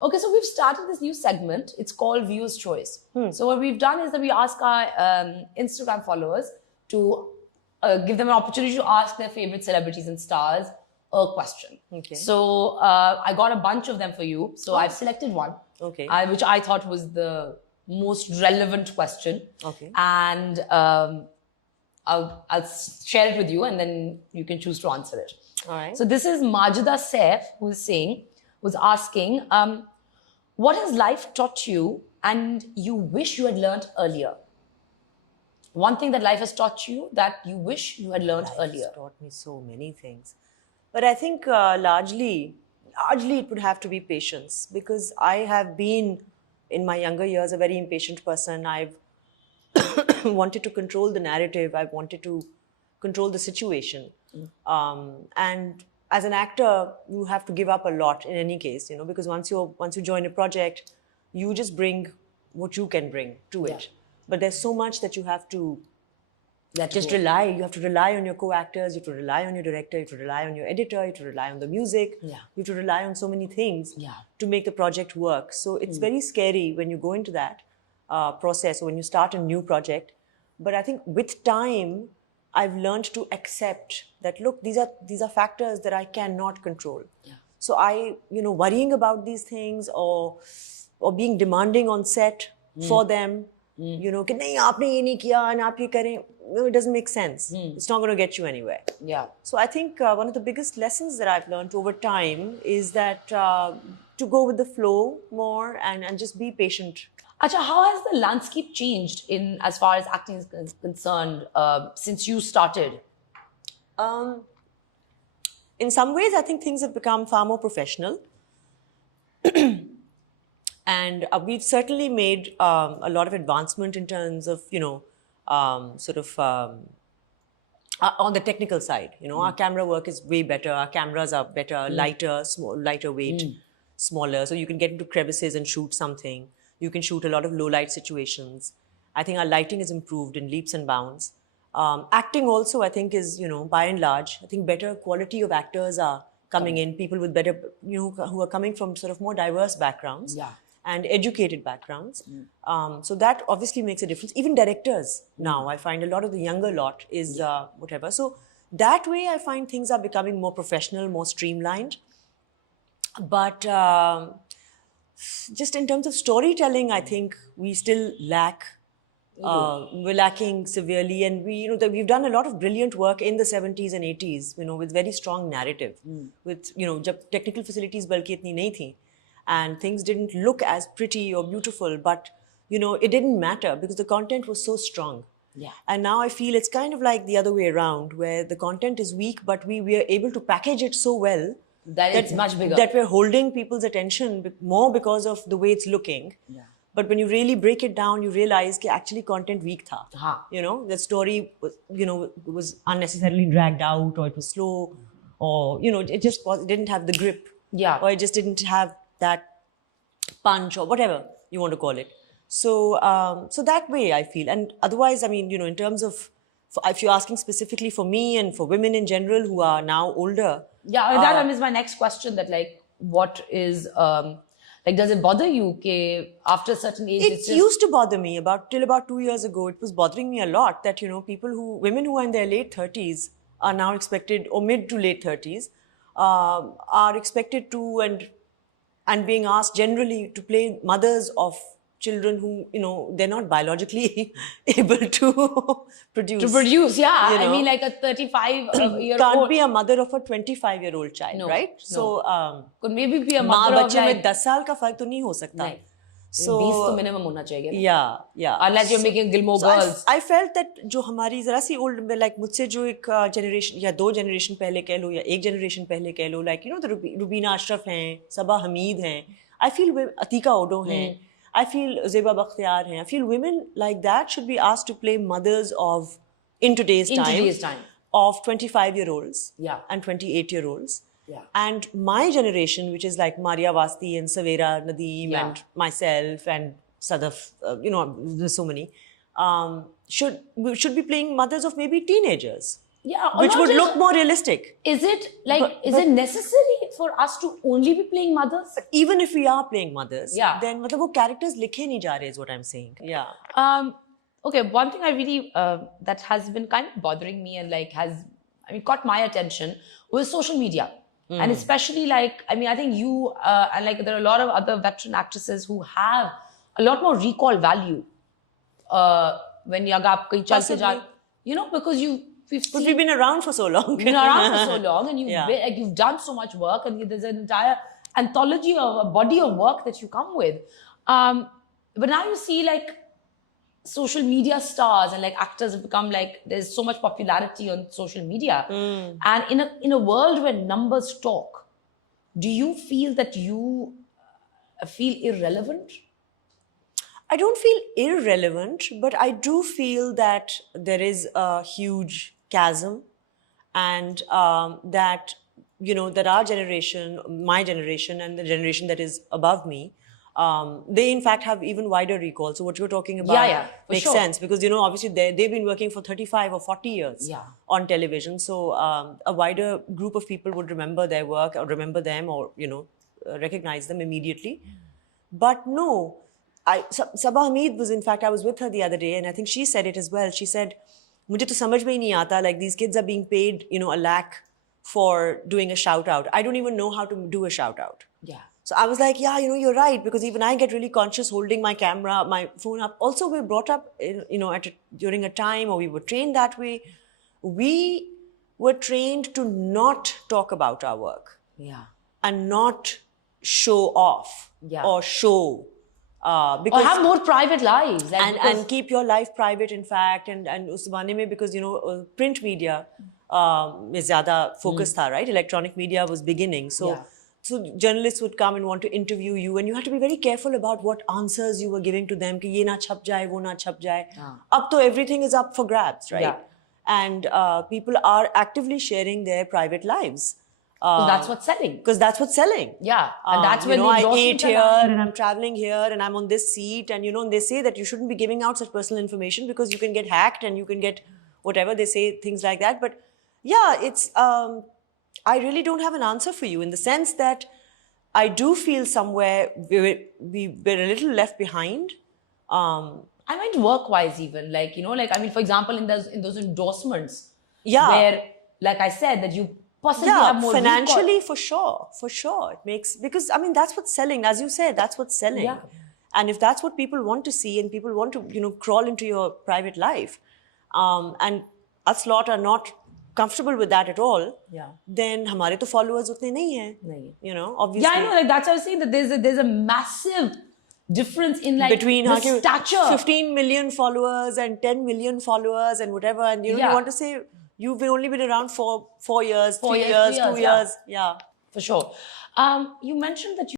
Okay, so we've started this new segment. It's called Viewer's Choice. So what we've done is that we ask our Instagram followers to give them an opportunity to ask their favorite celebrities and stars a question. Okay. So I got a bunch of them for you. So I've selected one, Okay. which I thought was the most relevant question. Okay. And I'll share it with you, and then you can choose to answer it. All right. So this is Majida Saif who's asking, what has life taught you and you wish you had learned earlier? One thing that life has taught you that you wish you had learned earlier. It's taught me so many things. But I think largely it would have to be patience, because I have been, in my younger years, a very impatient person. I've wanted to control the narrative. I've wanted to control the situation. And as an actor, you have to give up a lot in any case, because once you join a project, you just bring what you can bring to it. But there's so much that you have to rely. You have to rely on your co-actors, you have to rely on your director, you have to rely on your editor, you have to rely on the music, you have to rely on so many things to make the project work. So it's very scary when you go into that process, or when you start a new project. But I think with time, I've learned to accept that, look, these are factors that I cannot control. So worrying about these things or being demanding on set for them, कि नहीं आपने ये नहीं किया and आप ये करें, it doesn't make sense. It's not going to get you anywhere. So I think one of the biggest lessons that I've learned over time is that to go with the flow more and just be patient. Acha, how has the landscape changed in as far as acting is concerned since you started? In some ways, I think things have become far more professional. And we've certainly made a lot of advancement in terms of, on the technical side. Our camera work is way better. Our cameras are better, lighter weight, smaller. So you can get into crevices and shoot something. You can shoot a lot of low light situations. I think our lighting is improved in leaps and bounds. Acting also, I think, is, by and large, I think better quality of actors are coming in. People with better, who are coming from sort of more diverse backgrounds and educated backgrounds. So that obviously makes a difference. Even directors now, I find a lot of the younger lot is whatever. So that way, I find things are becoming more professional, more streamlined. But just in terms of storytelling, I think we still lack. We're lacking severely, and we've done a lot of brilliant work in the 70s and 80s, with very strong narrative. With जब technical facilities बल्कि इतनी नहीं थी, and things didn't look as pretty or beautiful, but it didn't matter because the content was so strong. And now I feel it's kind of like the other way around, where the content is weak, but we are able to package it so well that it's much bigger. That we're holding people's attention more because of the way it's looking. But when you really break it down, you realize that actually content weak tha. The story was unnecessarily dragged out, or it was slow, or it just didn't have the grip, or it just didn't have that punch, or whatever you want to call it. So so that way I feel. And otherwise, I mean, in terms of, if you're asking specifically for me and for women in general who are now older. That is my next question, that what is... does it bother you that after a certain age... It used to bother me till about 2 years ago. It was bothering me a lot that, women who are in their late 30s are now expected, or mid to late 30s, are expected to and being asked generally to play mothers of children who, they're not biologically able to produce. To produce, I mean, like a 35-year-old... Can't be a mother of a 25-year-old child, right? So... could maybe be a mother of like... 10 साल का फर्क तो नहीं हो सकता. So 20 तो minimum होना चाहिए. Yeah. Unless you're making Gilmore Girls. I felt that जो हमारी जरा सी old, like मुझसे जो एक generation या 2 generation पहले कह लो या 1 generation पहले कह लो, like the Rubina Ashraf हैं, Sabah Hamid हैं, I feel Atika Odo हैं, I feel Zeba Bakhtiar हैं, I feel women like that should be asked to play mothers of, in today's time, of 25-year-olds and 28-year-olds. And my generation, which is like Maria Vasti and Savera Nadeem and myself and Sadaf, there's so many, should be playing mothers of maybe teenagers. Which would look more realistic. Is it is it necessary for us to only be playing mothers? Even if we are playing mothers, Yeah. then मतलब वो characters लिखे नहीं जा रहे is what I'm saying. Yeah. Okay, one thing I really that has been kind of bothering me and like caught my attention was social media. And especially like, I think you and like there are a lot of other veteran actresses who have a lot more recall value when you Possibly. because we've But seen, we've been around for so long. you've been around for so long and Yeah. you've done so much work and there's an entire anthology of a body of work that you come with. But now you see like social media stars and like actors have become like there's so much popularity on social media. And in a world where numbers talk, do you feel that you feel irrelevant? I don't feel irrelevant, but I do feel that there is a huge chasm, and that that our generation, my generation, and the generation that is above me, they in fact have even wider recall. So what you're talking about For makes sure. sense, because obviously they've been working for 35 or 40 years Yeah. on television. So a wider group of people would remember their work or remember them or recognize them immediately. But no, Sabah Hamid was, in fact, I was with her the other day, and I think she said it as well. She said, "Mujhe to samajh mein hi nahi aata, like these kids are being paid, a lakh for doing a shout out. I don't even know how to do a shout out." Yeah. So I was like, yeah, you're right, because even I get really conscious holding my camera, my phone up. Also, we're brought up, during a time, or we were trained that way. We were trained to not talk about our work Yeah. and not show off Yeah. or show. Or Because have more private lives. Like, and because- keep your life private, in fact, and us zamane mein, because print media mein zyada focus tha, right? Electronic media was beginning, so Yeah. so journalists would come and want to interview you, and you had to be very careful about what answers you were giving to them, ki ye na chhap jaye, wo na chhap jaye. Ab to everything is up for grabs, right? Yeah. And people are actively sharing their private lives. 'cause that's what's selling. Because that's what's selling. Yeah. And that's when the I endorsements ate are here lying. and I'm traveling here and I'm on this seat, and and they say that you shouldn't be giving out such personal information because you can get hacked and you can get whatever. They say things like that. But yeah, it's I really don't have an answer for you, in the sense that I do feel somewhere we're a little left behind. I meant work-wise even, like, for example, in those endorsements, Yeah. where, like I said, that you possibly Yeah, have more financially, recall. for sure. It makes, because that's what's selling, as you said, that's what's selling. Yeah. And if that's what people want to see, and people want to, crawl into your private life, and us lot are not comfortable with that at all, Yeah. then हमारे तो followers उतने नहीं हैं. नहीं. Obviously. Yeah, I know. Like, that's why I was saying that there's a massive difference in like Between the stature. 15 million followers and 10 million followers and whatever, and you Yeah. want to say you've only been around for 4 years, 3 4 years, years, 3 2 years, years. Yeah. For sure. You mentioned that